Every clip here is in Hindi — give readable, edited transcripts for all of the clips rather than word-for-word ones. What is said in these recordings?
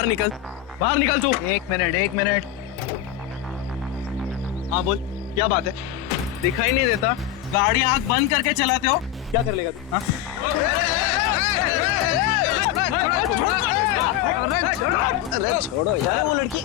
बाहर निकल तू। एक मिनट। हाँ बोल, क्या बात है? दिखाई नहीं देता? गाड़ी आंख बंद करके चलाते हो? क्या कर लेगा तू? हाँ? अरे छोड़ो यार वो लड़की।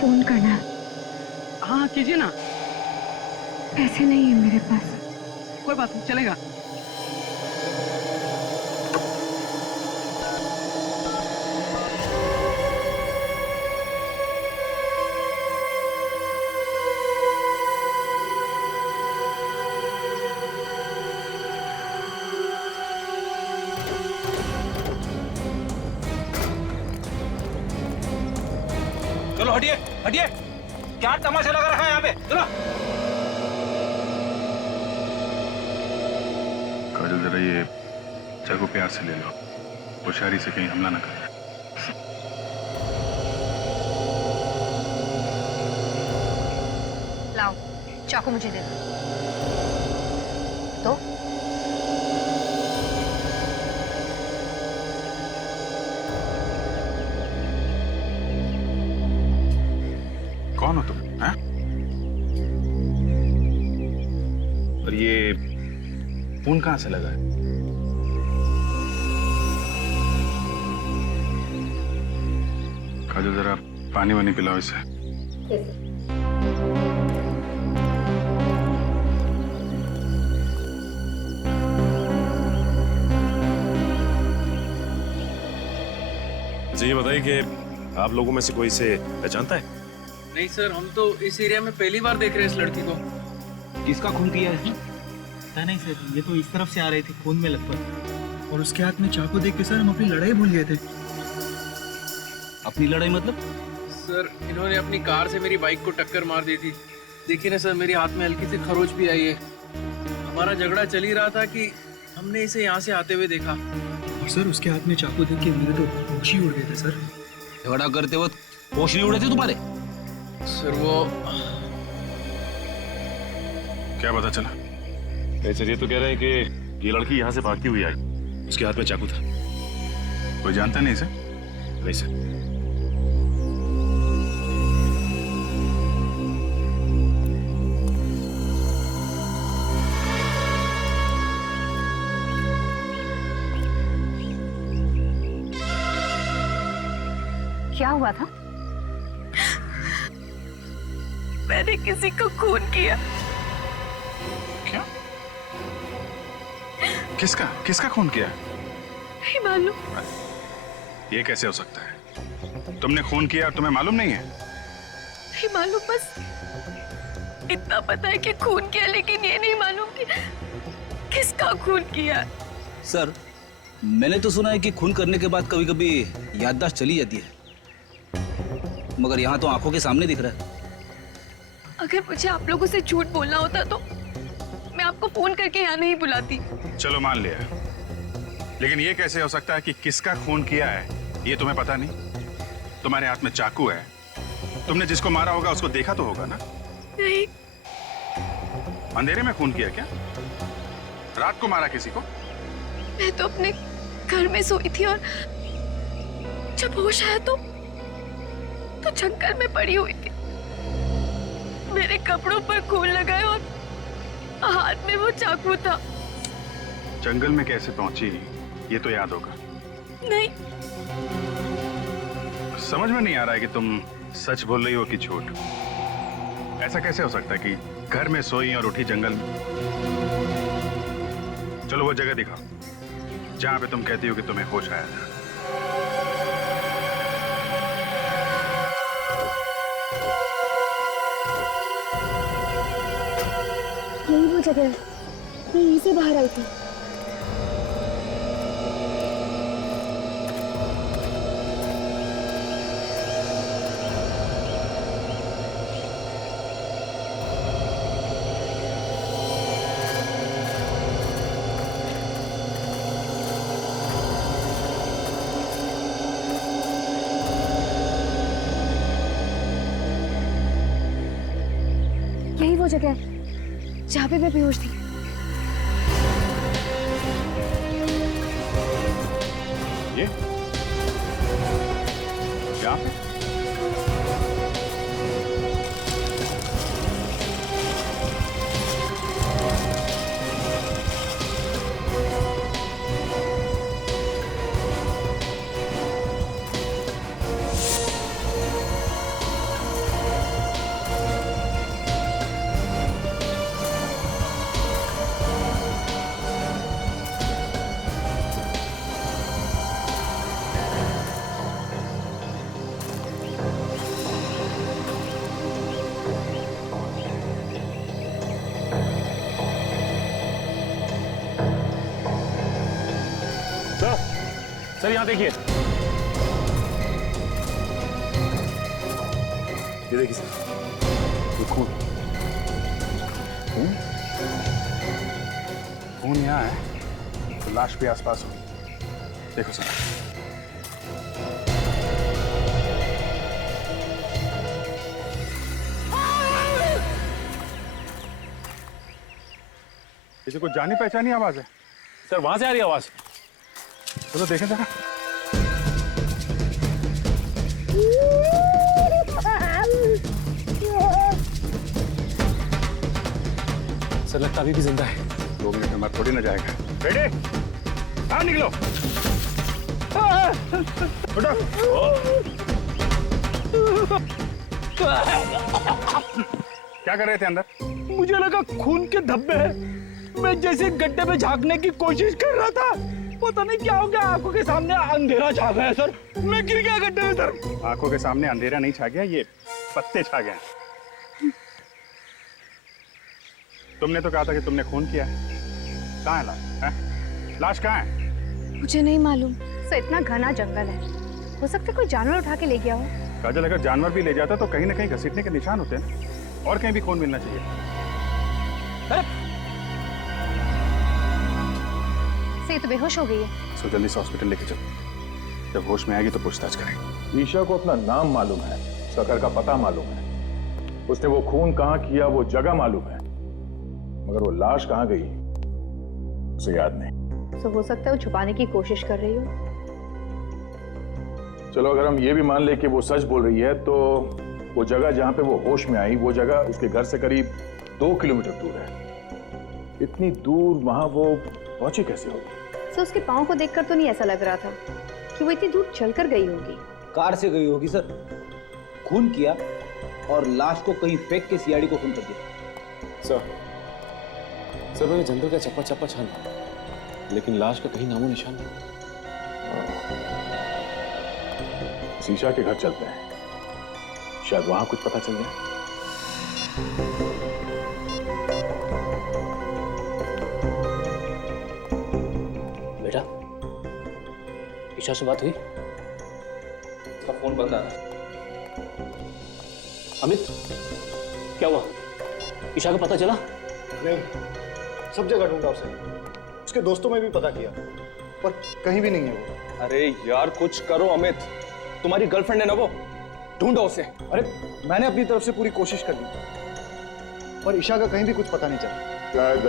फोन करना है। हाँ कीजिए ना। पैसे नहीं है मेरे पास। कोई बात नहीं, चलेगा। चलो हटिए। क्या तमाशा लगा रखा है यहाँ पे? चलो। काजल जरा ये चाकू प्यार से ले लो, होशियारी से कहीं हमला ना कर। लाओ चाकू मुझे दे दो। कौन हो तुम? हैं? और ये खून कहां से लगा है? काजल जरा पानी वानी पिलाओ इसे। मुझे ये बताइए कि आप लोगों में से कोई इसे पहचानता है? नहीं सर, हम तो इस एरिया में पहली बार देख रहे हैं इस लड़की को। किसका खून किया है? पता नहीं सर, ये तो इस तरफ से आ रही थी खून में लथपथ, और उसके हाथ में चाकू देख के सर हम अपनी लड़ाई भूल गए थे। अपनी लड़ाई मतलब? सर इन्होंने अपनी कार से मेरी बाइक को टक्कर मार दी थी। देखिए ना सर, मेरे हाथ में हल्की सी खरोच भी आई है। हमारा झगड़ा चल ही रहा था कि हमने इसे यहाँ से आते हुए देखा। और सर उसके हाथ में चाकू देख के मेरे तो होश ही उड़ गए थे सर। झगड़ा करते वक्त होश नहीं उड़े थे तुम्हारे? सर वो क्या पता चला? नहीं सर, ये तो कह रहे हैं कि ये लड़की यहाँ से भागती हुई आई, उसके हाथ में चाकू था। कोई जानता नहीं इसे? नहीं सर। क्या हुआ था? मैंने किसी को खून किया। क्या? किसका खून किया? नहीं मालूम। ये कैसे हो सकता है? तुमने खून किया और तुम्हें मालूम नहीं है? नहीं मालूम, बस इतना पता है कि खून किया, लेकिन ये नहीं मालूम कि किसका खून किया। सर मैंने तो सुना है कि खून करने के बाद कभी कभी याददाश्त चली जाती है, मगर यहाँ तो आंखों के सामने दिख रहा है। अगर मुझे आप लोगों से झूठ बोलना होता तो मैं आपको फोन करके यहाँ नहीं बुलाती। चलो मान लिया, लेकिन ये कैसे हो सकता है कि किसका खून किया है ये तुम्हें पता नहीं? तुम्हारे हाथ में चाकू है, तुमने जिसको मारा होगा उसको देखा तो होगा ना? नहीं। अंधेरे में खून किया क्या? रात को मारा किसी को? मैं तो अपने घर में सोई थी और जब होश आया तो जंगल में पड़ी हुई थी। मेरे कपड़ों पर खून लगा है और हाथ में वो चाकू था। जंगल में कैसे पहुंची ये तो याद होगा। नहीं। समझ में नहीं आ रहा है कि तुम सच बोल रही हो कि झूठ। ऐसा कैसे हो सकता है कि घर में सोई और उठी जंगल में? चलो वो जगह दिखाओ। जहां पे तुम कहती हो कि तुम्हें होश आया था। यही वो जगह है, मैं यहीं से बाहर आई थी। यही वो जगह है जहाँ पे मैं बेहोश थी। ये क्या? सर यहाँ देखिए, ये देखिए सर, ये खून खून यहाँ है तो लाश भी आसपास होगी। देखो सर, इसे कुछ जानी पहचानी आवाज है। सर वहां से आ रही है आवाज। चलो देखें जरा। सर लगता अभी भी जिंदा है। 2 मिनट में मर थोड़ी ना जाएगा। बेटे बाहर निकलो। उठो। क्या कर रहे थे अंदर? मुझे लगा खून के धब्बे हैं। मैं जैसे गड्ढे में झांकने की कोशिश कर रहा था, पता नहीं क्या हो गया, आंखों के सामने अंधेरा छा गया सर। मैं गिर गया गड्ढे में सर। आंखों के सामने अंधेरा नहीं छा गया, ये पत्ते छा गए। तुमने तो कहा था कि तुमने खून किया है। कहाँ है लाश? हैं? लाश कहाँ है? मुझे नहीं मालूम। सर इतना घना जंगल है, हो सकता है कोई जानवर उठा के ले गया हो। काजल, अगर जानवर भी ले जाता तो कहीं ना कहीं घसीटने के निशान होते हैं, और कहीं भी खून मिलना चाहिए। से तो बेहोश हो गई है। इसको जल्दी से हॉस्पिटल लेके चलो। जब होश में आएगी तो पूछताछ करेंगे। ईशा को अपना नाम मालूम है, उसका घर का पता मालूम है, उसने वो खून कहाँ किया वो जगह मालूम है, मगर वो लाश कहाँ गई उसे याद नहीं। तो हो सकता है वो छुपाने की कोशिश कर रही हो। चलो अगर हम ये भी मान ले कि वो सच बोल रही है, तो वो जगह जहाँ पे वो होश में आई, वो जगह उसके घर से करीब 2 किलोमीटर दूर है। इतनी दूर वहां वो पहुंची कैसे होगी? सर उसके पाँव को देखकर तो नहीं ऐसा लग रहा था कि वो इतनी दूर चलकर गई होगी। कार से गई होगी सर, खून किया और लाश को कहीं फेंक के सीआईडी को फोन कर दिया। सर मैंने जंगल का चप्पा चप्पा छाना, लेकिन लाश का कहीं नामो निशान नहीं। ईशा के घर चलते हैं, शायद वहां कुछ पता चल जाए। बेटा, ईशा से बात हुई? उसका फोन बंद आ रहा है। अमित, क्या हुआ? ईशा का पता चला? नहीं, सब जगह ढूंढा उसे, उसके दोस्तों में भी पता किया, पर कहीं भी नहीं है वो। अरे यार कुछ करो अमित, तुम्हारी गर्लफ्रेंड है ना वो, ढूंढो उसे। अरे मैंने अपनी तरफ से पूरी कोशिश कर दी, पर ईशा का कहीं भी कुछ पता नहीं चला। शायद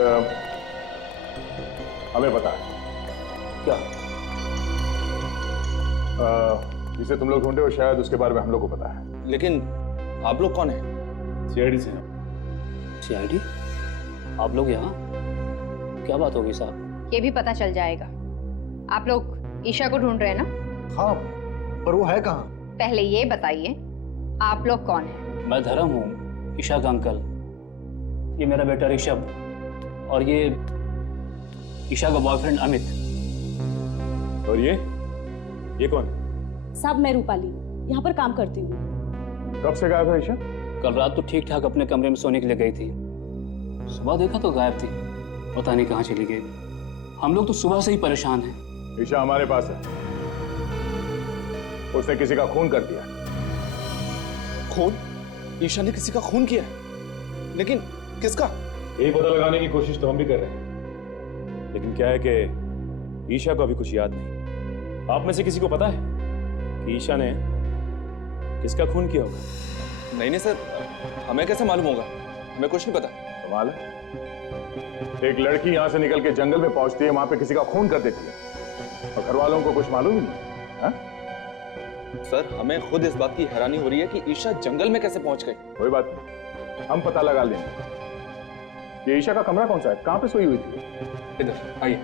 हमें पता है क्या? जिसे तुम लोग ढूंढे हो शायद उसके बारे में हम लोग को पता है। लेकिन आप लोग कौन है? सीआईडी से। सीआईडी? आप लोग यहाँ? क्या बात होगी साहब? ये भी पता चल जाएगा। आप लोग ईशा को ढूंढ रहे हैं ना? हाँ, पर वो है कहाँ? पहले ये बताइए आप लोग कौन हैं? मैं धर्म हूँ, ईशा का अंकल। ये मेरा बेटा ऋषभ और ये ईशा का बॉयफ्रेंड अमित। और ये कौन है? साहब मैं रूपाली, यहाँ पर काम करती हूँ। कब से गायब है ईशा? कल रात तो ठीक ठाक अपने कमरे में सोने के लिए गई थी, सुबह देखा तो गायब थी, पता नहीं कहाँ चली गई। हम लोग तो सुबह से ही परेशान हैं। ईशा हमारे पास है, उसने किसी का खून कर दिया। खून? ईशा ने किसी का खून किया है? लेकिन किसका? यही पता लगाने की कोशिश तो हम भी कर रहे हैं, लेकिन क्या है कि ईशा को अभी कुछ याद नहीं। आप में से किसी को पता है कि ईशा ने किसका खून किया होगा? नहीं सर, हमें कैसे मालूम होगा? हमें कुछ नहीं पता। कमाल है, एक लड़की यहां से निकल के जंगल में पहुंचती है, वहां पे किसी का खून कर देती है और घर वालों को कुछ मालूम ही नहीं। हाँ? सर, हमें खुद इस बात की हैरानी हो रही है कि ईशा जंगल में कैसे पहुंच गई। कोई बात नहीं, हम पता लगा लेंगे। ये ईशा का कमरा कौन सा है? कहां पे सोई हुई थी? इधर आइए।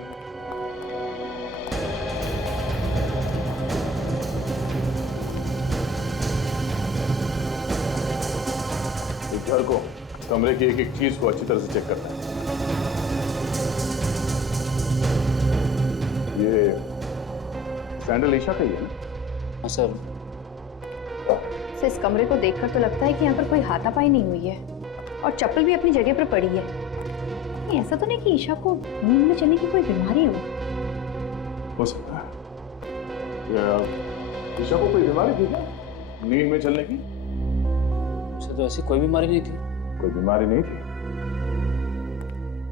इस घर को, कमरे की एक एक चीज को अच्छी तरह से चेक करना है। ये सैंडल ईशा का ही है ना? हाँ सर। सर इस कमरे को देखकर तो लगता है कि यहाँ पर कोई हाथापाई नहीं हुई है और चप्पल भी अपनी जगह पर पड़ी है। नहीं, ऐसा तो नहीं कि ईशा को नींद में चलने की कोई बीमारी हो सकता है। ईशा को कोई बीमारी थी क्या नींद में चलने की? उसे तो ऐसी कोई बीमारी नहीं थी। कोई बीमारी नहीं थी।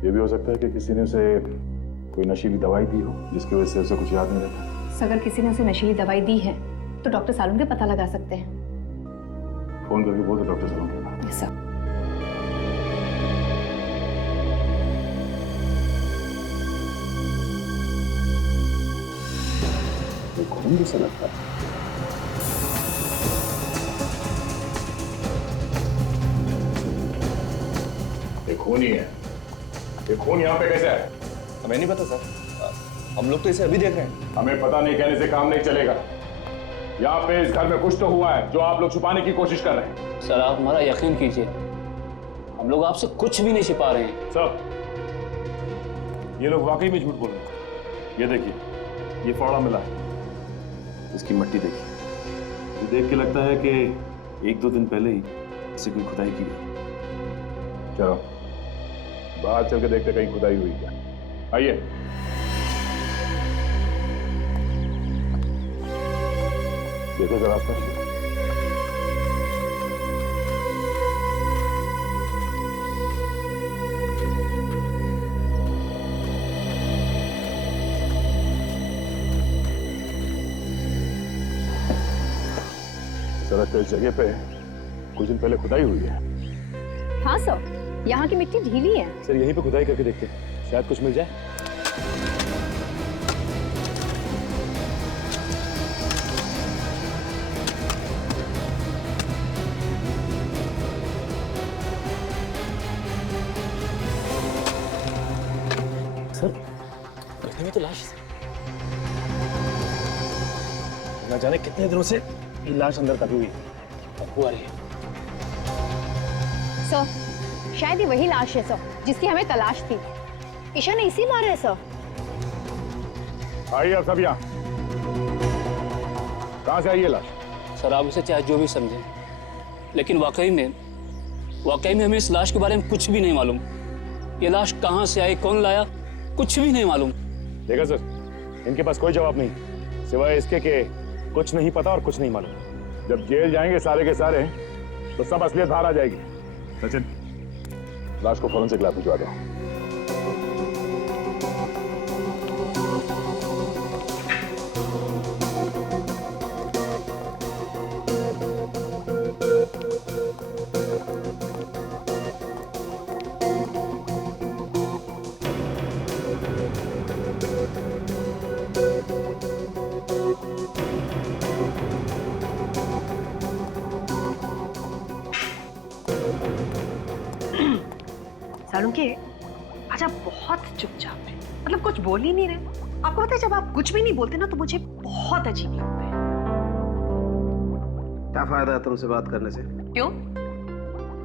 ये भी हो सकता है कि किसी ने उसे कोई नशीली दवाई दी हो जिसकी वजह से उसे कुछ याद नहीं रहता। अगर किसी ने उसे नशीली दवाई दी है तो डॉक्टर सालून के पता लगा सकते हैं। फोन करके बोल दो डॉक्टर सालून के पास। Yes sir. खून जैसा लगता है। ये खून ही है। ये खून यहाँ पे कैसे है? हमें नहीं पता सर, हम लोग तो इसे अभी देख रहे हैं। हमें पता नहीं कहने से काम नहीं चलेगा। यहाँ पे इस घर में कुछ तो हुआ है जो आप लोग छुपाने की कोशिश कर रहे हैं। सर आप हमारा यकीन कीजिए, हम लोग आपसे कुछ भी नहीं छिपा रहे हैं। सब ये लोग वाकई में झूठ बोल रहे हैं। ये देखिए, ये फावड़ा मिला है, इसकी मट्टी देखिए। ये देख के लगता है कि 1-2 दिन पहले ही इसे कोई खुदाई की गई। चलो बाहर चल के देखते कहीं खुदाई हुई क्या। आइए। देखो जरा आसपास। सड़क पे इस जगह पे कुछ दिन पहले खुदाई हुई है। हाँ सर, यहाँ की मिट्टी ढीली है। सर यहीं पे खुदाई करके देखते हैं, शायद कुछ मिल जाए। सर गड्ढे में तो लाश है। न जाने कितने दिनों से ये लाश अंदर दबी हुई है। बदबू आ रही है। सर शायद ये वही लाश है सर जिसकी हमें तलाश थी। ईशा ने इसी मारा है सर। आइए अब सब यहाँ। कहाँ से आई है लाश? सर आप इसे चाहे जो भी समझें, लेकिन वाकई में हमें इस लाश के बारे में कुछ भी नहीं मालूम। ये लाश कहाँ से आई, कौन लाया, कुछ भी नहीं मालूम। देखा सर, इनके पास कोई जवाब नहीं सिवाय इसके कि कुछ नहीं पता और कुछ नहीं मालूम। जब जेल जाएंगे सारे के सारे तो सब असलियत बाहर आ जाएगी। सचिन, लाश को फोरेंसिक लैब भिजवा दो। सालून के आज आप बहुत चुपचाप हैं, मतलब कुछ बोल ही नहीं रहे। आपको पता है जब आप कुछ भी नहीं बोलते ना तो मुझे बहुत अजीब लगता है। क्या फायदा है तुमसे बात करने से? क्यों?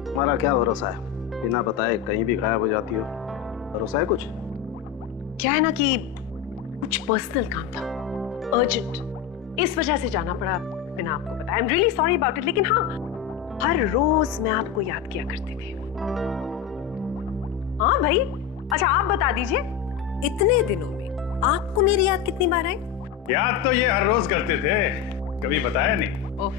तुम्हारा क्या भरोसा है, बिना बताए कहीं भी गायब हो जाती हो। भरोसा है कुछ? क्या है ना कि कुछ पर्सनल काम था अर्जेंट, इस वजह से जाना पड़ा बिना आपको बताया। I am really sorry about it. लेकिन हाँ, हर रोज मैं आपको याद किया करती थी। हाँ भाई, अच्छा आप बता दीजिए, इतने दिनों में आपको मेरी याद कितनी बार आई? याद तो ये हर रोज करते थे, कभी बताया नहीं। Oh,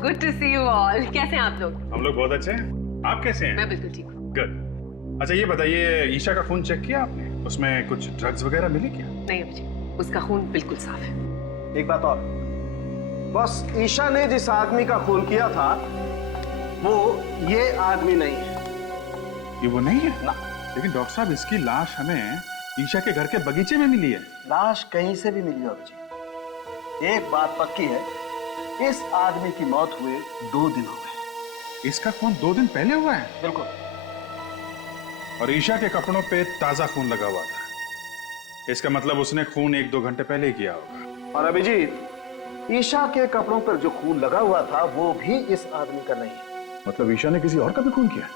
good to see you all. कैसे हैं आप लोग? हम लोग बहुत अच्छे हैं, आप कैसे हैं? मैं बिल्कुल ठीक हूँ। गुड। अच्छा ये बताइए, ईशा का खून चेक किया आपने? उसमें कुछ ड्रग्स वगैरह मिले क्या? नहीं अभिजीत, उसका खून बिल्कुल साफ है। एक बात और, बस ईशा ने जिस आदमी का खून किया था वो ये आदमी नहीं है। ये वो नहीं है ना। लेकिन डॉक्टर साहब, इसकी लाश हमें ईशा के घर के बगीचे में मिली है। लाश कहीं से भी मिली हो अभिजीत। एक बात पक्की है, इस आदमी की मौत हुए 2 दिन हो गए। इसका खून 2 दिन पहले हुआ है? बिल्कुल। और ईशा के कपड़ों पे ताजा खून लगा हुआ था। इसका मतलब उसने खून 1-2 घंटे पहले ही किया होगा। और अभिजीत, ईशा के कपड़ों पर जो खून लगा हुआ था वो भी इस आदमी का नहीं है। मतलब ईशा ने किसी और का भी खून किया?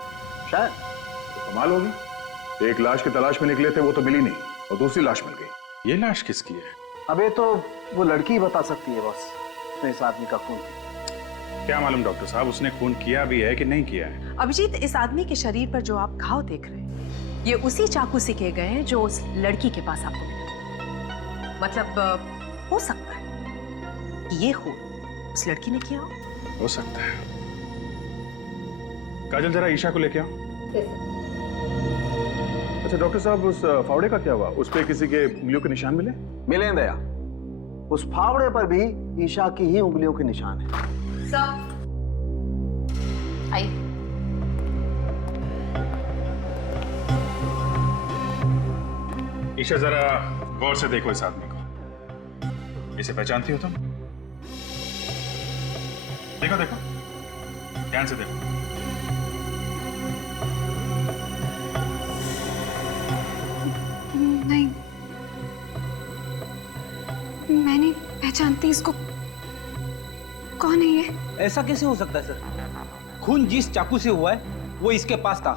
शायद। तो कमाल होगी, एक लाश की तलाश में निकले थे, वो तो मिली नहीं, और दूसरी लाश मिल गई। ये लाश किसकी है? अबे तो वो लड़की ही बता सकती है बॉस, उसने इस आदमी का खून किया। क्या मालूम डॉक्टर साहब, उसने खून किया भी है कि नहीं किया है? अभिजीत, इस आदमी के शरीर पर जो आप घाव देख रहे हैं, ये उसी चाकू से किए गए हैं जो उस लड़की के पास आपको मिले। मतलब हो सकता है कि ये खून उस लड़की ने किया हो सकता है। काजल, जरा ईशा को लेके आओ। अच्छा डॉक्टर साहब, उस फावड़े का क्या हुआ? उस पे किसी के उंगलियों के निशान मिले? मिले दया, उस फावड़े पर भी ईशा की ही उंगलियों के निशान है। आइए। ईशा, जरा गौर से देखो इस आदमी को। इसे पहचानती हो तुम? देखो देखो, ध्यान से देखो। नहीं, मैं नहीं पहचानती इसको। कौन है ये? ऐसा कैसे हो सकता है सर? खून जिस चाकू से हुआ है वो इसके पास था,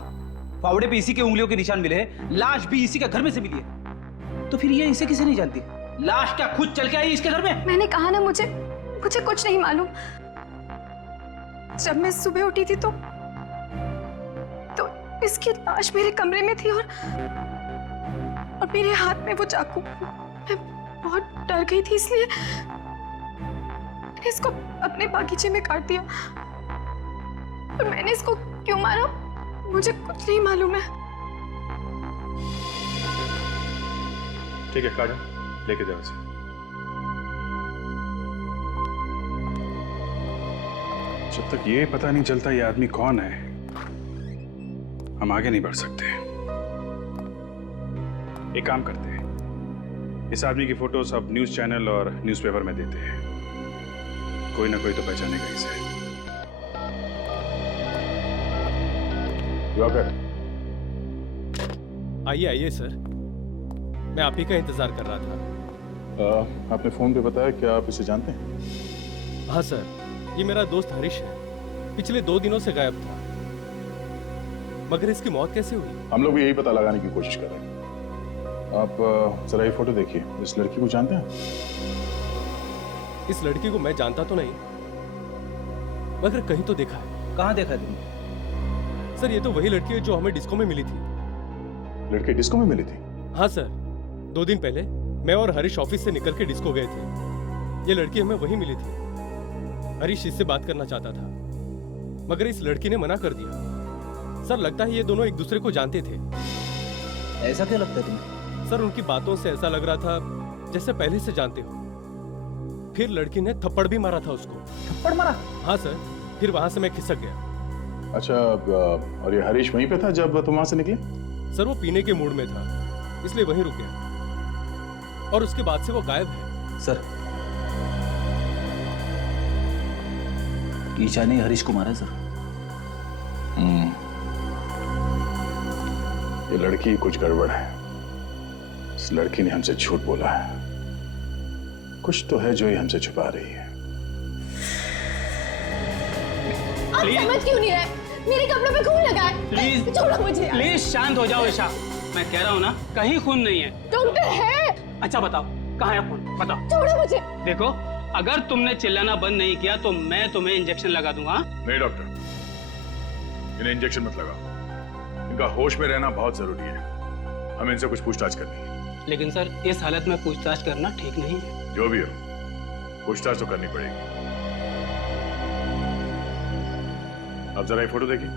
फावड़े पे इसी के उंगलियों के निशान मिले हैं, लाश भी इसी के घर में से मिली है। तो फिर ये इसे किसे नहीं जानती? लाश क्या खुद चल के आई इसके घर में? मैंने कहा ना, मुझे कुछ नहीं मालूम। जब मैं सुबह उठी थी तो इसकी लाश मेरे कमरे में थी और मेरे हाथ में वो चाकू। मैं बहुत डर गई थी, इसलिए मैंने इसको अपने बागीचे में काट दिया। और मैंने इसको क्यों मारा मुझे कुछ नहीं मालूम है। ठीक है काजल, लेके जाओ इसे। जब तक ये पता नहीं चलता ये आदमी कौन है, हम आगे नहीं बढ़ सकते। एक काम करते हैं, इस आदमी की फोटो सब न्यूज चैनल और न्यूज़पेपर में देते हैं, कोई ना कोई तो पहचानेगा इसे। आइए आइए सर, मैं आप ही का इंतजार कर रहा था। आपने फोन पे बताया, क्या आप इसे जानते हैं? हाँ सर, ये मेरा दोस्त हरीश है, पिछले 2 दिनों से गायब था। मगर इसकी मौत कैसे हुई? हम लोग भी यही पता लगाने की कोशिश कर रहे हैं। आप जरा ये फोटो देखिए, इस लड़की को जानते हैं? इस लड़की को मैं जानता तो नहीं, मगर कहीं तो देखा है। कहाँ देखा है तुमने? सर ये तो वही लड़की है जो हमें डिस्को में मिली थी। लड़की डिस्को में मिली थी? हाँ सर, 2 दिन पहले मैं और हरीश ऑफिस से निकल के डिस्को गए थे। ये लड़की हमें वहीं मिली थी। हरीश इससे बात करना चाहता था, मगर इस लड़की ने मना कर दिया। सर लगता है ये दोनों एक दूसरे को जानते थे। ऐसा क्या लगता है तुम्हें? सर उनकी बातों से ऐसा लग रहा था जैसे पहले से जानते हो। फिर लड़की ने थप्पड़ भी मारा था उसको। थप्पड़ मारा? हाँ सर, फिर वहां से मैं खिसक गया। अच्छा, और ये हरीश वहीं पे था जब तुम वहां से निकले? सर वो पीने के मूड में था, इसलिए वहीं रुक गया और उसके बाद से वो गायब है। सर, ईशा ने हरीश को मारा सर। ये लड़की कुछ गड़बड़ है। इस लड़की ने हमसे झूठ बोला है। कुछ तो है जो ये हमसे छुपा रही है। आप समझ क्यों नहीं रहे? मेरे कपड़ों पे खून लगा है। प्लीज छोड़ो मुझे। प्लीज शांत हो जाओ ईशा। मैं कह रहा हूँ ना, कहीं खून नहीं है। डॉक्टर है। अच्छा बताओ, कहाँ है फोन? बताओ। छोड़ो मुझे। देखो, अगर तुमने चिल्लाना बंद नहीं किया तो मैं तुम्हें इंजेक्शन लगा दूंगा। नहीं डॉक्टर, इन्हें इंजेक्शन मत लगाओ। इनका होश में रहना बहुत जरूरी है। हमें इनसे कुछ पूछताछ करनी है। लेकिन सर, इस हालत में पूछताछ करना ठीक नहीं है। जो भी हो, पूछताछ तो करनी पड़ेगी। अब जरा ये फोटो देखिए।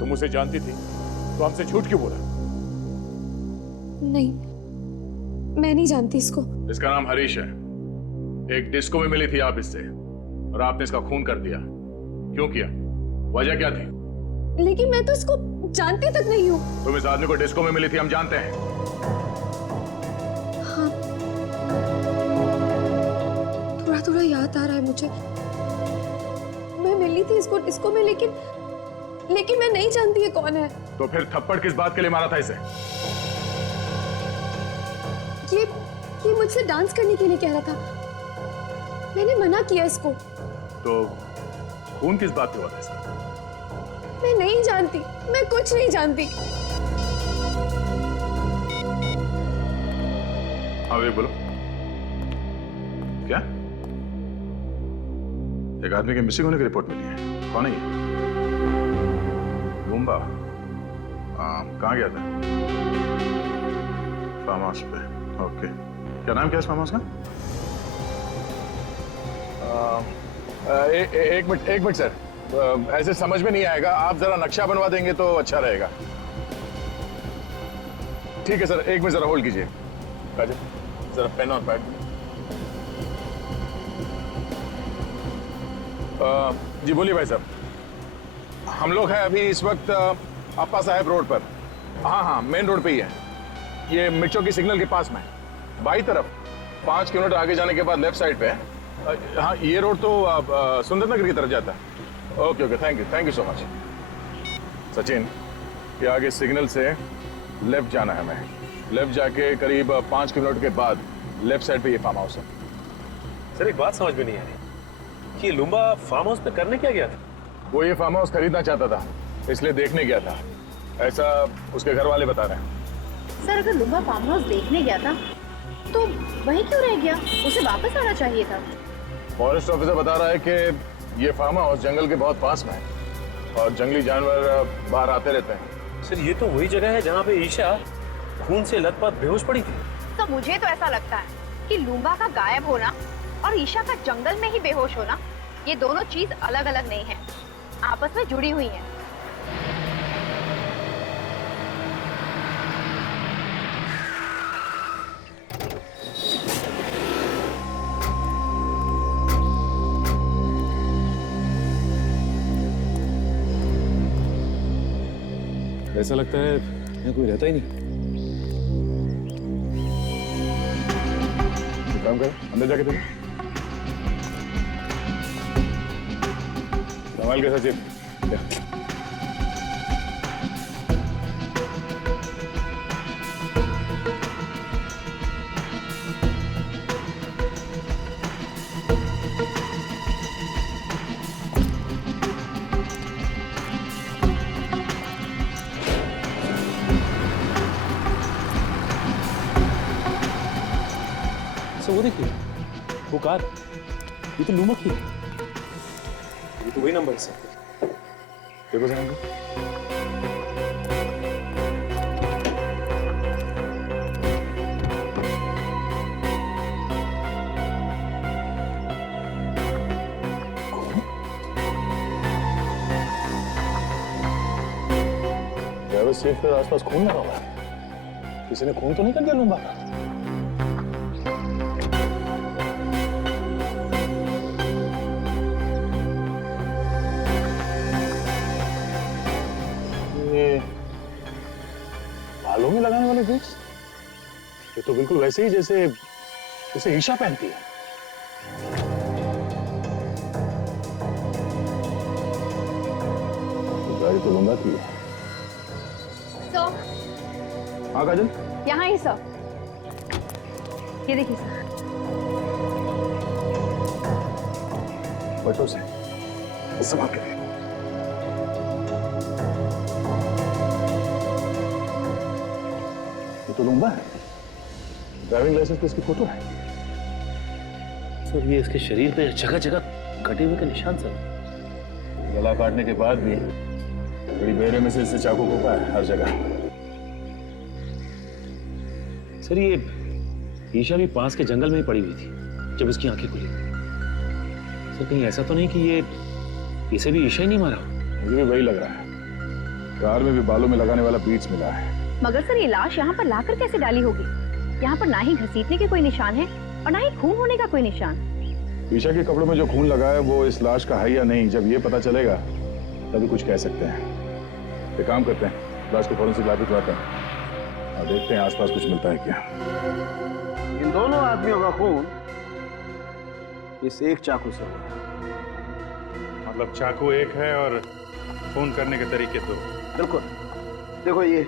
तुम उसे जानती थी तो हमसे झूठ क्यों बोला? नहीं, मैं नहीं जानती इसको। इसका नाम हरीश है। एक डिस्को में मिली थी आप इससे और आपने इसका खून कर दिया। क्यों किया? वजह क्या थी? लेकिन मैं तो इसको जानती तक नहीं हूँ। तुम इस आदमी को डिस्को में मिली थी, हम जानते हैं। हाँ, थोड़ा थोड़ा याद आ रहा है मुझे। मैं मिली थी इसको डिस्को में, लेकिन मैं नहीं जानती ये कौन है। तो फिर थप्पड़ किस बात के लिए मारा था इसे? ये मुझसे डांस करने के लिए कह रहा था। मैंने मना किया इसको। तो खून किस बात पे हुआ था इसका? मैं नहीं जानती, मैं कुछ नहीं जानती। हाँ बोलो, क्या? एक आदमी के मिसिंग होने की रिपोर्ट मिली है। कौन है ये? लूम्बा। कहाँ गया था? फार्म हाउस पे। ओके, क्या नाम क्या है इस फार्म हाउस का? एक मिनट सर, ऐसे समझ में नहीं आएगा। आप जरा नक्शा बनवा देंगे तो अच्छा रहेगा। ठीक है सर, एक मिनट जरा होल्ड कीजिए। काजल, जरा पेन और पैड। जी बोलिए भाई साहब। हम लोग हैं अभी इस वक्त अप्पा साहब रोड पर। हाँ, मेन रोड पे ही है। ये मिर्चों की सिग्नल के पास में, बाई तरफ 5 किलोमीटर आगे जाने के बाद लेफ्ट साइड पे है। हाँ, ये रोड तो सुंदरनगर की तरफ जाता है। Okay, thank you so much. Sachin, ये आगे सिग्नल से लेफ्ट जाना है हमें। लेफ्ट जाके करीब 5 किलोमीटर के बाद लेफ्ट साइड पे ये फार्म हाउस है। सर एक बात समझ में नहीं आ रही कि ये लुम्बा फार्म हाउस पे करने क्या गया था? वो ये फार्म हाउस खरीदना चाहता था, इसलिए देखने गया था, ऐसा उसके घर वाले बता रहे हैं। सर, अगर लुम्बा फार्म हाउस देखने गया था तो वहीं क्यों रह गया? उसे वापस आना चाहिए था। फॉरेस्ट ऑफिसर बता रहा है कि ये फार्म हाउस जंगल के बहुत पास में है और जंगली जानवर बाहर आते रहते हैं। सर ये तो वही जगह है जहाँ पे ईशा खून से लथपथ बेहोश पड़ी थी। तो मुझे तो ऐसा लगता है कि लूम्बा का गायब होना और ईशा का जंगल में ही बेहोश होना, ये दोनों चीज अलग अलग नहीं है, आपस में जुड़ी हुई हैं। ऐसा लगता है यहाँ कोई रहता ही नहीं। काम करो, अंदर जाके देखो। संभाल के सचिन। वो देखिए, वो कार, ये तो लूमा की है। ये तो वही नंबर है। देखो जरा। ड्राइवर सीट पर आसपास खून लगा हुआ है। किसी ने खून तो नहीं कर दिया लूम्बा का? बालों में लगाने वाले बीट्स, ये तो बिल्कुल वैसे ही जैसे ईशा पहनती है। तो गाड़ी तो लूंगा की है। हाँ काजल, यहाँ ही सर, ये देखिए सर। बचो से संभाल के। ये तो लूंबा है। ड्राइविंग लाइसेंस पे इसकी फोटो है। सर ये इसके शरीर पे जगह जगह कटे हुए के निशान सर। गला काटने के बाद भी बड़ी बेरे में से इससे चाकू घोंपा है हर जगह। सर ये ईशा भी पास के जंगल में ही पड़ी हुई थी जब उसकी आंखें खुली। सर कहीं ऐसा तो नहीं कि ये इसे भी ईशा ही नहीं मारा? मुझे भी वही लग रहा है। कार में भी बालों में लगाने वाला बीट्स मिला है। मगर सर ये लाश यहाँ पर लाकर कैसे डाली होगी? यहाँ पर ना ही घसीटने के कोई निशान है और ना ही खून होने का कोई निशान। ईशा के कपड़ों में जो खून लगा है वो इस लाश का है या नहीं, जब ये पता चलेगा तभी कुछ कह सकते हैं। एक काम करते हैं, लाश को फॉरेंसिक लैब भिजवाते हैं और देखते हैं आसपास कुछ मिलता है क्या। इन दोनों आदमियों का खून इस एक चाकू से हुआ। मतलब चाकू एक है और खून करने के तरीके दो। बिल्कुल। देखो ये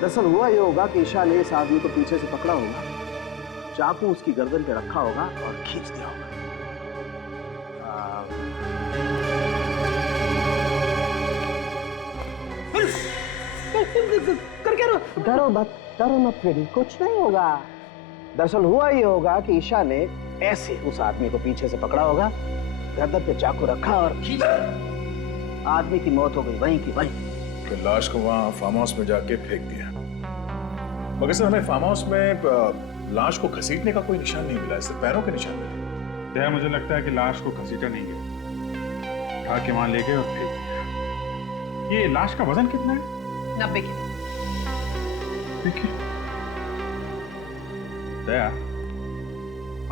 दरअसल हुआ ये होगा कि ईशा ने इस आदमी को पीछे से पकड़ा होगा, चाकू उसकी गर्दन पे रखा होगा और खींच दिया होगा। कर क्या रहा? डरो मत फ्रेडी, कुछ नहीं होगा। दरअसल हुआ ये होगा कि ईशा ने ऐसे उस आदमी को पीछे से पकड़ा होगा, गर्दन पे चाकू रखा और खींच दिया। आदमी की मौत हो गई वहीं की वहीं। फिर लाश को वहां फार्म हाउस में जाके फेंक दिया। मगर सर हमें फार्म हाउस में लाश को घसीटने का कोई निशान नहीं मिला, सिर्फ पैरों के निशान मिले। दया मुझे लगता है कि लाश को घसीटा नहीं गया, उठा के वहां ले गए और फेंक दिया। ये लाश का वजन कितना है? 90 किलो। देखिए दया,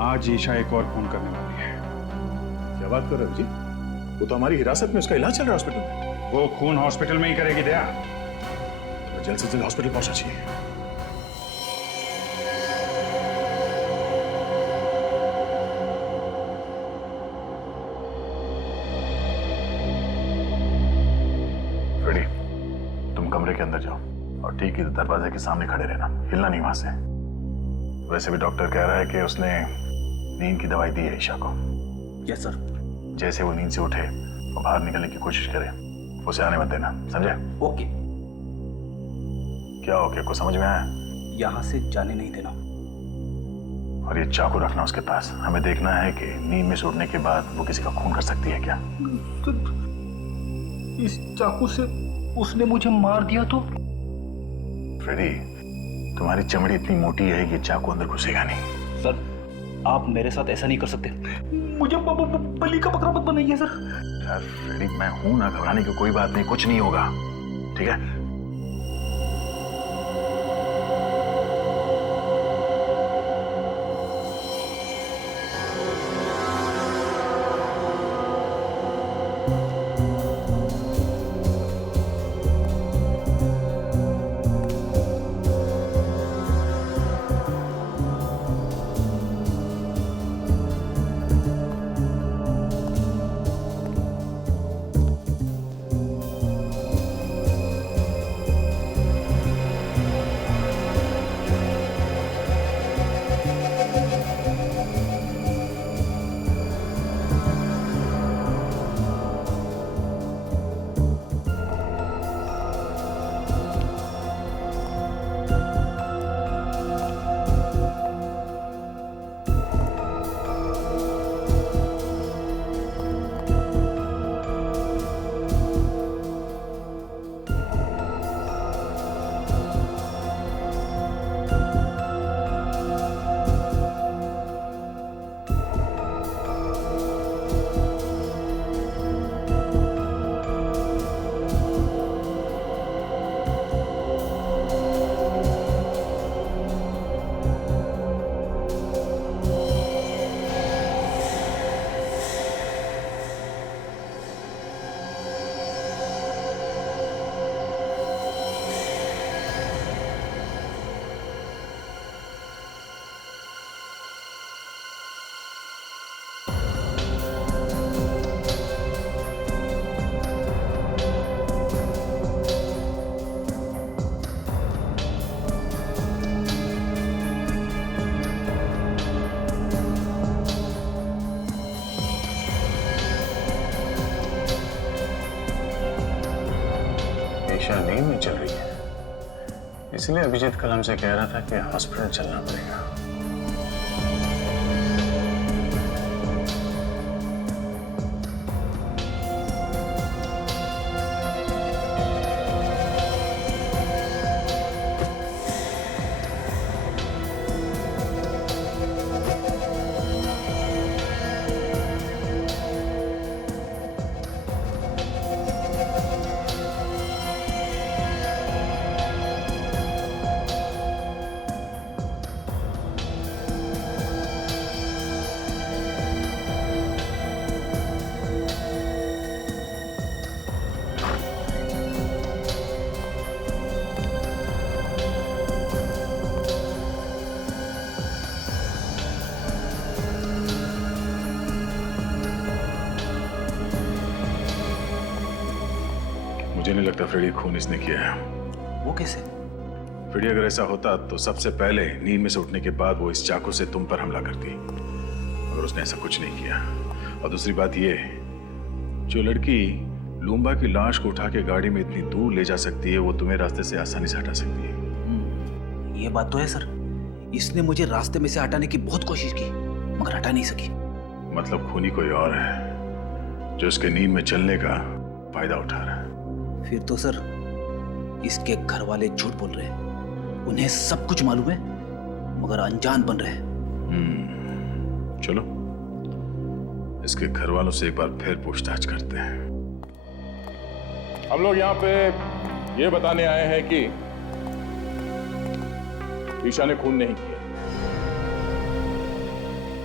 आज ईशा एक और खून करने वाली है। क्या बात कर रहे हो जी? वो तो हमारी हिरासत में, उसका इलाज चल रहा है हॉस्पिटल में। वो खून हॉस्पिटल में ही करेगी दया। तो जल्द से जल्द हॉस्पिटल पहुंचना चाहिए। फ्रेडी, तुम कमरे के अंदर जाओ और ठीक ही दरवाजे के सामने खड़े रहना, हिलना नहीं वहां से। वैसे भी डॉक्टर कह रहा है कि उसने नींद की दवाई दी है ईशा को। Yes sir. जैसे वो नींद से उठे और बाहर निकलने की कोशिश करे, उसे आने मत देना, समझे? ओके। क्या ओके? को समझ में आया? यहाँ से जाने नहीं देना। और ये चाकू रखना उसके पास। हमें देखना है कि नींद में से उठने के बाद वो किसी का खून कर सकती है क्या। तो इस चाकू से उसने मुझे मार दिया तो? फ्रेडी, तुम्हारी चमड़ी इतनी मोटी है कि चाकू अंदर घुसेगा नहीं। सर आप मेरे साथ ऐसा नहीं कर सकते। मुझे बलि का बकरा मत बनाइए सर। यार फ्रेडी, मैं हूं ना, घबराने की कोई बात नहीं, कुछ नहीं होगा, ठीक है? नींद में चल रही है। इसलिए अभिजीत कल हमसे कह रहा था कि हॉस्पिटल चलना पड़ेगा। मुझे नहीं लगता फ्रेडी खून इसने किया है। वो कैसे? फ्रेडी अगर ऐसा होता तो सबसे पहले नींद में से उठने के बाद वो इस चाकू से तुम पर हमला करती, मगर उसने ऐसा कुछ नहीं किया। और दूसरी बात ये, जो लड़की लूम्बा की लाश को उठा के गाड़ी में इतनी दूर ले जा सकती है, वो तुम्हें रास्ते से आसानी से हटा सकती है। ये बात तो है सर, इसने मुझे रास्ते में से हटाने की बहुत कोशिश की मगर हटा नहीं सकी। मतलब खूनी कोई और है जो इसके नींद में चलने का फायदा उठा रहा है। फिर तो सर इसके घर वाले झूठ बोल रहे हैं, उन्हें सब कुछ मालूम है मगर अनजान बन रहे हैं। चलो इसके घर वालों से एक बार फिर पूछताछ करते हैं। हम लोग यहाँ पे ये बताने आए हैं कि ईशा ने खून नहीं किया।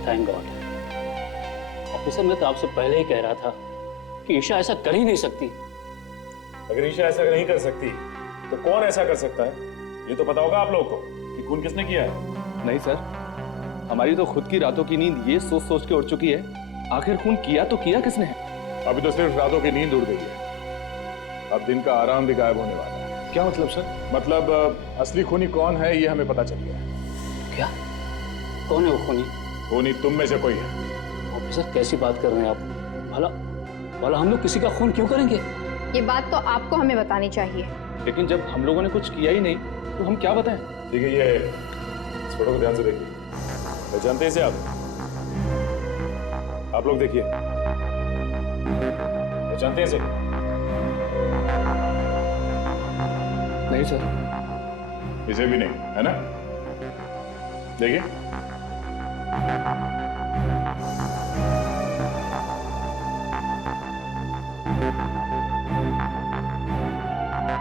Thank God. ऑफिसर, मैं तो आपसे पहले ही कह रहा था कि ईशा ऐसा कर ही नहीं सकती। अगर ईशा ऐसा नहीं कर सकती तो कौन ऐसा कर सकता है, ये तो पता होगा आप लोगों को कि खून किसने किया है। नहीं सर, हमारी तो खुद की रातों की नींद ये सोच सोच के उड़ चुकी है, आखिर खून किया तो किया किसने है। अभी तो सिर्फ रातों की नींद उड़ गई है, अब दिन का आराम भी गायब होने वाला है। क्या मतलब सर? मतलब असली खूनी कौन है ये हमें पता चल गया है। क्या? कौन है वो खूनी? खूनी तुम में से कोई है। ऑफिसर, कैसी बात कर रहे हैं आप? भला भला हम लोग किसी का खून क्यों करेंगे? ये बात तो आपको हमें बतानी चाहिए। लेकिन जब हम लोगों ने कुछ किया ही नहीं तो हम क्या बताएं? ठीक है, ये इस फोटो को ध्यान से देखिए, पहचानते हैं इसे आप लोग देखिए, पहचानते हैं इसे? नहीं सर। इसे भी नहीं, है ना? देखिए,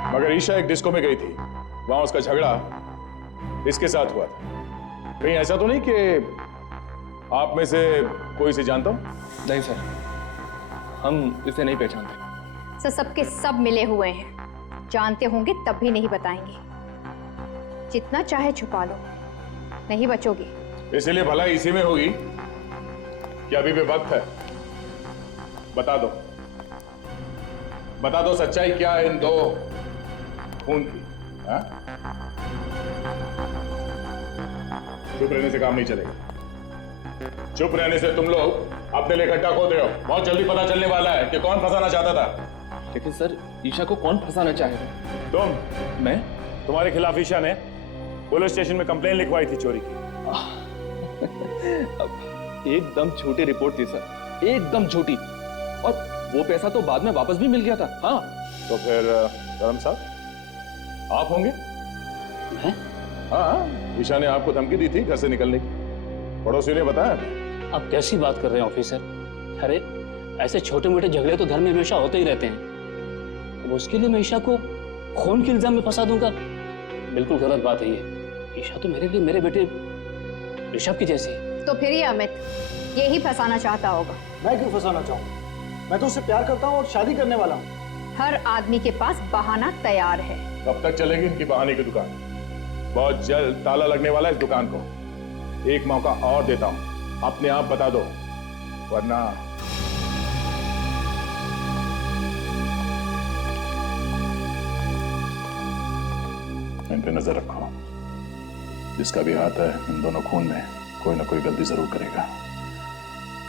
मगर ईशा एक डिस्को में गई थी, वहां उसका झगड़ा इसके साथ हुआ था। कहीं ऐसा तो नहीं कि आप में से कोई इसे जानता हो? नहीं सर, हम इसे नहीं पहचानते। सर, सबके सब मिले हुए हैं, जानते होंगे तब भी नहीं बताएंगे। जितना चाहे छुपा लो, नहीं बचोगे। इसीलिए भला इसी में होगी कि अभी भी वक्त है। बता दो, बता दो सच्चाई क्या है इन दो खून की। हाँ? चुप रहने से काम नहीं चलेगा। चुप रहने से तुम लोग अपने लिए गड्ढा खोद रहे हो। बहुत जल्दी पता चलने वाला है कि कौन फंसाना चाहता था। लेकिन सर, ईशा को कौन फंसाना चाहेगा? तुम। मैं? तुम्हारे खिलाफ ईशा ने पुलिस स्टेशन में कंप्लेन लिखवाई थी चोरी की। एकदम झूठी रिपोर्ट थी सर, एकदम झूठी। और वो पैसा तो बाद में वापस भी मिल गया था। हाँ। तो फिर धर्म साहब आप होंगे? मैं? हाँ, ईशा ने आपको धमकी दी थी घर से निकलने की, पड़ोसी ने बताया। आप कैसी बात कर रहे हैं ऑफिसर? अरे ऐसे छोटे मोटे झगड़े तो घर में हमेशा होते ही रहते हैं। अब उसके लिए मैं ईशा को खून के इल्जाम में फंसा दूंगा? बिल्कुल गलत बात है ये। ईशा तो मेरे लिए मेरे बेटे ऋषभ की जैसी है। तो फिर ये अमित यही फंसाना चाहता होगा। मैं क्यों फंसाना चाहूँ? मैं तो उससे प्यार करता हूँ और शादी करने वाला हूँ। हर आदमी के पास बहाना तैयार है। कब तक चलेगी इनकी बहाने की दुकान? बहुत जल्द ताला लगने वाला है इस दुकान को। एक मौका और देता हूं, अपने आप बता दो, वरना इन पे नजर रखो। जिसका भी हाथ है इन दोनों खून में, कोई ना कोई गलती जरूर करेगा।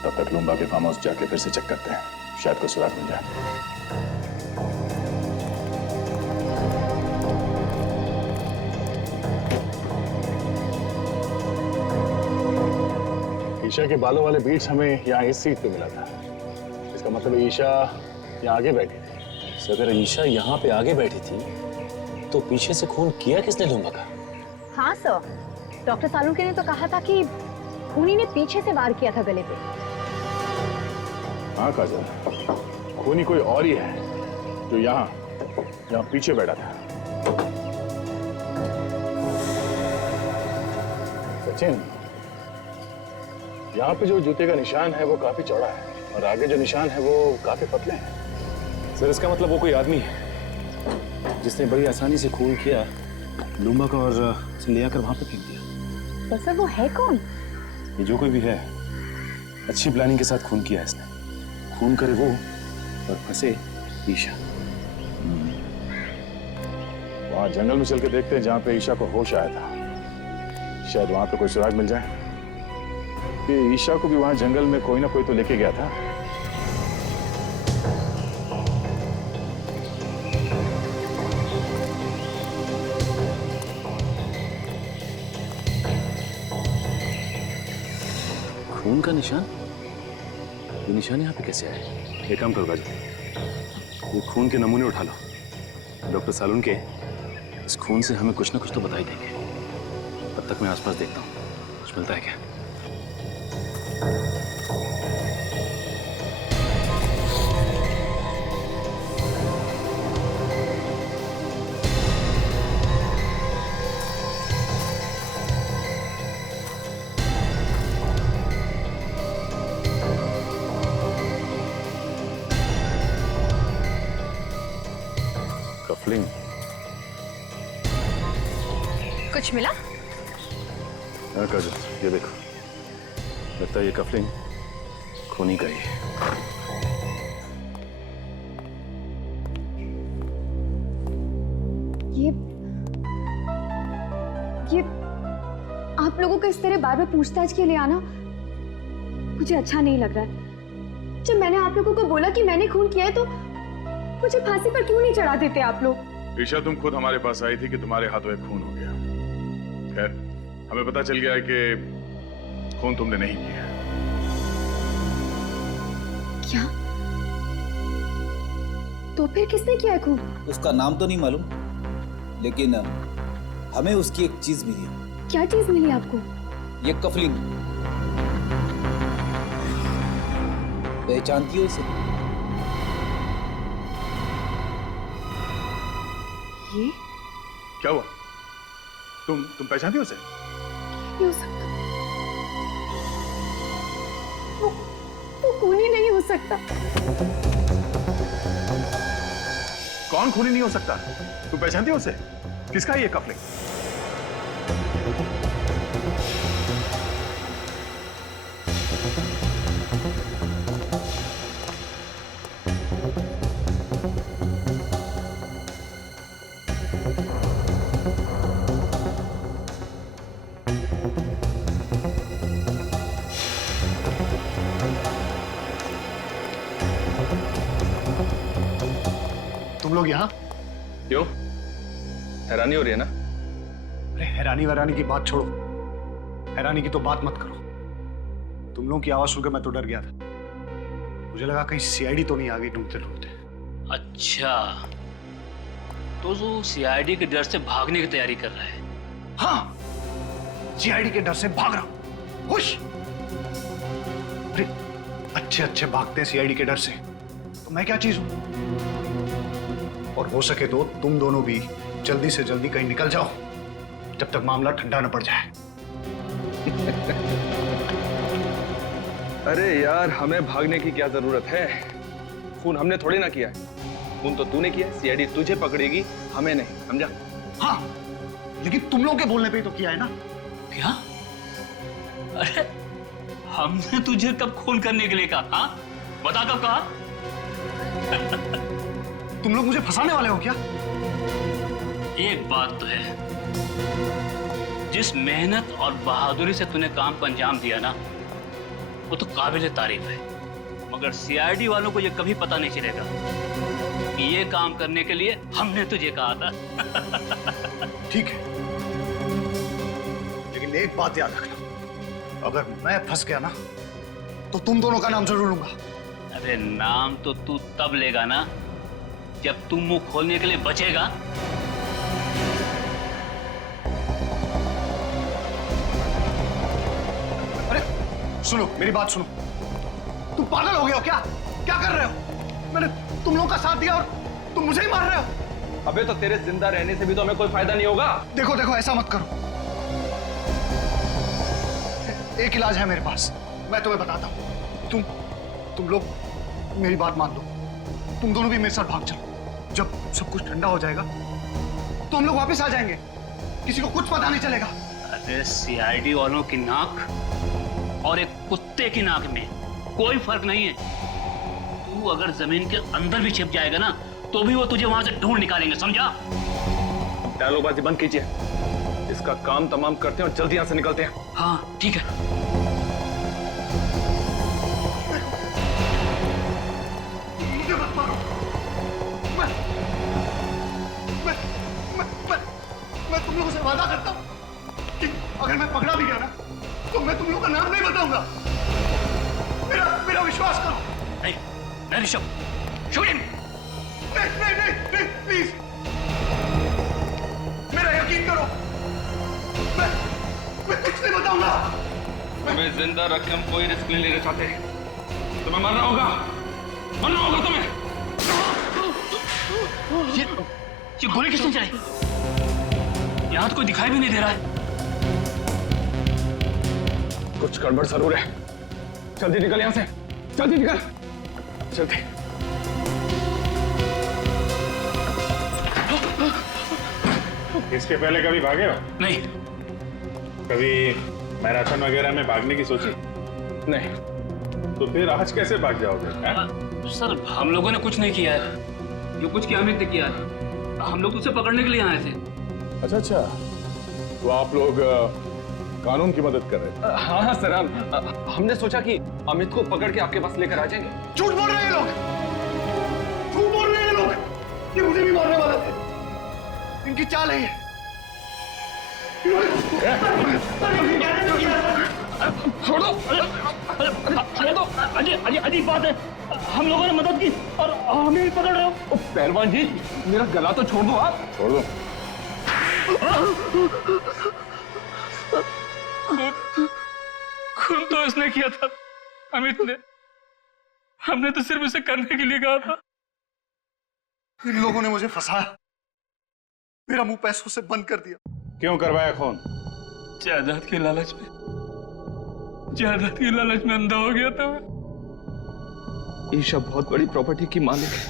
तब तक लूम्बा के फार्म हाउस जाके फिर से चेक करते हैं, शायद कोई सुराग मिल जाए। ईशा के बालों वाले बीट्स हमें यहाँ इस सीट पे मिला था। इसका मतलब ईशा यहाँ आगे बैठी थी। सर अगर ईशा यहाँ पे आगे बैठी थी तो पीछे से खून किया किसने लूंगा का? हाँ सर, डॉक्टर सालुंके ने तो कहा था कि खूनी ने पीछे से वार किया था गले पे। हाँ काजल, खूनी कोई और ही है जो यहाँ पीछे बैठा था। सचिन, यहाँ पे जो जूते का निशान है वो काफी चौड़ा है और आगे जो निशान है वो काफी पतले हैं। सर इसका मतलब वो कोई आदमी है जिसने बड़ी आसानी से खून किया लूम्बा का और उसे ले आकर वहां पे फेंक दिया। पर सर वो है कौन? ये जो कोई भी है अच्छी प्लानिंग के साथ खून किया है इसने। खून करे वो और फंसे ईशा। वहां जंगल में चल के देखते हैं जहां पे ईशा को होश आया था। शायद वहां पे कोई सुराग मिल जाए कि ईशा को भी वहां जंगल में कोई ना कोई तो लेके गया था। खून का निशान? ये निशान यहाँ पे कैसे आए? एक काम करो बाजू, ये खून के नमूने उठा लो। डॉक्टर सालुंके इस खून से हमें कुछ ना कुछ तो बता ही देंगे। तब तक मैं आसपास देखता हूँ कुछ मिलता है क्या। कफलिंग कुछ मिला? हाँ काजल, ये देखो, लगता है ये कफलिंग खूनी का ही है। ये आप लोगों को इस तरह बार बार पूछताछ के लिए आना मुझे अच्छा नहीं लग रहा है। जब मैंने आप लोगों को बोला कि मैंने खून किया है तो मुझे फांसी पर क्यों नहीं चढ़ा देते आप लोग? ईशा, तुम खुद हमारे पास आई थी कि तुम्हारे हाथों एक खून हो गया। खैर, हमें पता चल गया है कि खून तुमने नहीं किया। क्या? तो फिर किसने किया है खून? उसका नाम तो नहीं मालूम, लेकिन हमें उसकी एक चीज मिली। क्या चीज मिली आपको? ये कफलिंग। पहचानती हो इसे? ये क्या हुआ? तुम पहचानती हो उसे? नहीं हो सकता। वो खूनी नहीं हो सकता। कौन खूनी नहीं हो सकता? तुम पहचानती हो उसे? किसका है ये कफलिंग? तुम लोग यहाँ? क्यों? हैरानी हो रही है ना? अरे हैरानी वैरानी की बात छोड़ो, हैरानी की तो बात मत करो। तुम लोगों की आवाज सुनकर मैं तो डर गया था। मुझे लगा कहीं सीआईडी तो नहीं आ गई ढूंढते ढूंढते। अच्छा, तो जो सीआईडी के डर से भागने की तैयारी कर रहा है? हाँ, सीआईडी के डर से भाग रहा हूं। खुश? अरे अच्छे अच्छे भागते हैं सीआईडी के डर से, तो मैं क्या चीज हूं? और हो सके तो तुम दोनों भी जल्दी से जल्दी कहीं निकल जाओ जब तक मामला ठंडा न पड़ जाए। अरे यार, हमें भागने की क्या जरूरत है? खून हमने थोड़ी ना किया है। खून तो तूने किया, सीआईडी तुझे पकड़ेगी, हमें नहीं, समझा? हाँ, लेकिन तुम लोगों के बोलने पे ही तो किया है ना। क्या? अरे हमने तुझे कब खून करने के लिए कहा? हाँ? बता कब कहा? तुम लोग मुझे फंसाने वाले हो क्या? एक बात तो है, जिस मेहनत और बहादुरी से तूने काम को अंजाम दिया ना, वो तो काबिल तारीफ है। मगर सीआईडी वालों को ये कभी पता नहीं चलेगा कि ये काम करने के लिए हमने तुझे कहा था। ठीक है, लेकिन एक बात याद रखना, अगर मैं फंस गया ना तो तुम दोनों का नाम जरूर लूंगा। अरे नाम तो तू तब लेगा ना जब तुम मुंह खोलने के लिए बचेगा। अरे सुनो, मेरी बात सुनो। तुम पागल हो गए हो क्या? क्या कर रहे हो? मैंने तुम लोगों का साथ दिया और तुम मुझे ही मार रहे हो। अबे तो तेरे जिंदा रहने से भी तो हमें कोई फायदा नहीं होगा। देखो देखो, ऐसा मत करो। एक इलाज है मेरे पास, मैं तुम्हें बताता हूँ। तुम लोग मेरी बात मान लो। तुम दोनों भी मेरे साथ भाग चलो। जब सब कुछ ठंडा हो जाएगा तो हम लोग वापस आ जाएंगे, किसी को कुछ पता नहीं चलेगा। अरे सीआईडी वालों की नाक और एक कुत्ते की नाक में कोई फर्क नहीं है। तू अगर जमीन के अंदर भी छिप जाएगा ना तो भी वो तुझे वहां से ढूंढ निकालेंगे, समझा? डायलॉगबाजी बंद कीजिए, इसका काम तमाम करते हैं और जल्दी यहां से निकलते हैं। हाँ ठीक है। मुझे मत मारो। मैं तुम लोगों से वादा करता हूँ कि अगर मैं पकड़ा भी गया ना तो मैं तुम लोगों का नाम नहीं बताऊंगा। मेरा विश्वास करो। नहीं ऋषभ, शूट हिम। नहीं, प्लीज मेरा यकीन करो। मैं कुछ नहीं बताऊंगा। हमें जिंदा रख के हम कोई रिस्क नहीं लेना चाहते। तुम्हें मरना होगा तुम्हें। ये गोली किसने चलाई? यहाँ तो कोई दिखाई भी नहीं दे रहा है। कुछ गड़बड़ जरूर है। जल्दी निकल यहां से, जल्दी निकल, जल्दी। इसके पहले कभी भागे हो? नहीं। कभी मैराथन वगैरह में भागने की सोची? नहीं। तो फिर आज कैसे भाग जाओगे? सर हम लोगों ने कुछ नहीं किया है, जो कुछ किया अमित ने किया है। हम लोग उसे पकड़ने के लिए आए थे। अच्छा, तो आप लोग कानून की मदद कर रहे थे? हाँ हाँ सर, हमने सोचा कि अमित को पकड़ के आपके पास लेकर आ जाएंगे। झूठ बोल रहे हैं लोग, झूठ बोल रहे हैं लोग। ये मुझे भी मारने वाले थे। इनकी चाल है ये। छोड़ दो, छोड़ दो। अजीब बात है, हम लोगों ने मदद की और हमें भी पकड़ रहे हो। पहलवान जी, मेरा गला तो छोड़ दो आप। छोड़ दो। खून तो इसने किया था, अमित ने। हमने तो सिर्फ इसे करने के लिए कहा था। इन लोगों ने मुझे फंसाया, मेरा मुंह पैसों से बंद कर दिया। क्यों करवाया खून? जायदाद के लालच में, जायदाद की लालच में अंधा हो गया था मैं। ईशा बहुत बड़ी प्रॉपर्टी की मालिक है।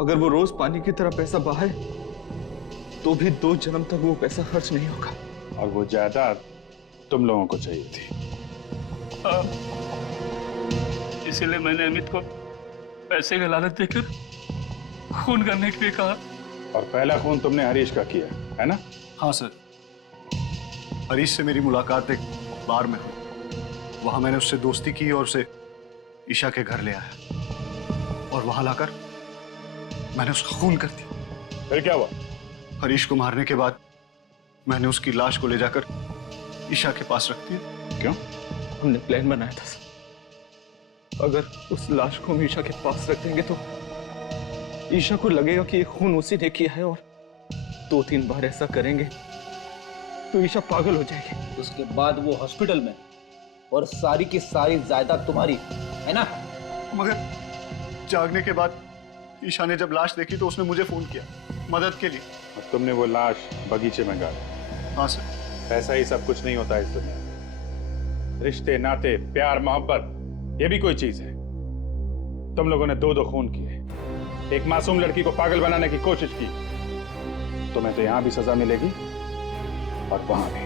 अगर वो रोज पानी की तरह पैसा बहाए तो भी 2 जन्म तक वो पैसा खर्च नहीं होगा। और वो जायदाद तुम लोगों को चाहिए थी। इसीलिए मैंने अमित को पैसे का लालच देकर खून करने के लिए कहा। और पहला खून तुमने हरीश का किया है ना? हाँ सर, हरीश से मेरी मुलाकात एक बार में हुई। वहां मैंने उससे दोस्ती की और उसे ईशा के घर ले आया और वहां लाकर मैंने उसका खून कर दिया। फिर क्या हुआ? हरीश को मारने के बाद मैंने उसकी लाश को ले जाकर ईशा के पास रख दिया। क्यों? हमने प्लान बनाया था सर। अगर उस लाश को हम ईशा के पास रख देंगे तो ईशा को लगेगा कि ये खून उसी ने किया है, और 2-3 बार ऐसा करेंगे तो ईशा पागल हो जाएगी। उसके बाद वो हॉस्पिटल में, और सारी की सारी जायदाद तुम्हारी है ना? मगर जागने के बाद ईशा ने जब लाश देखी तो उसने मुझे फोन किया मदद के लिए। और तुमने वो लाश बगीचे में गाड़ी? हाँ सर। ऐसा ही सब कुछ नहीं होता इस दुनिया में। रिश्ते, नाते, प्यार, मोहब्बत, ये भी कोई चीज है। तुम लोगों ने 2 खून किए, एक मासूम लड़की को पागल बनाने की कोशिश की। तुम्हें तो यहां भी सजा मिलेगी और वहां भी।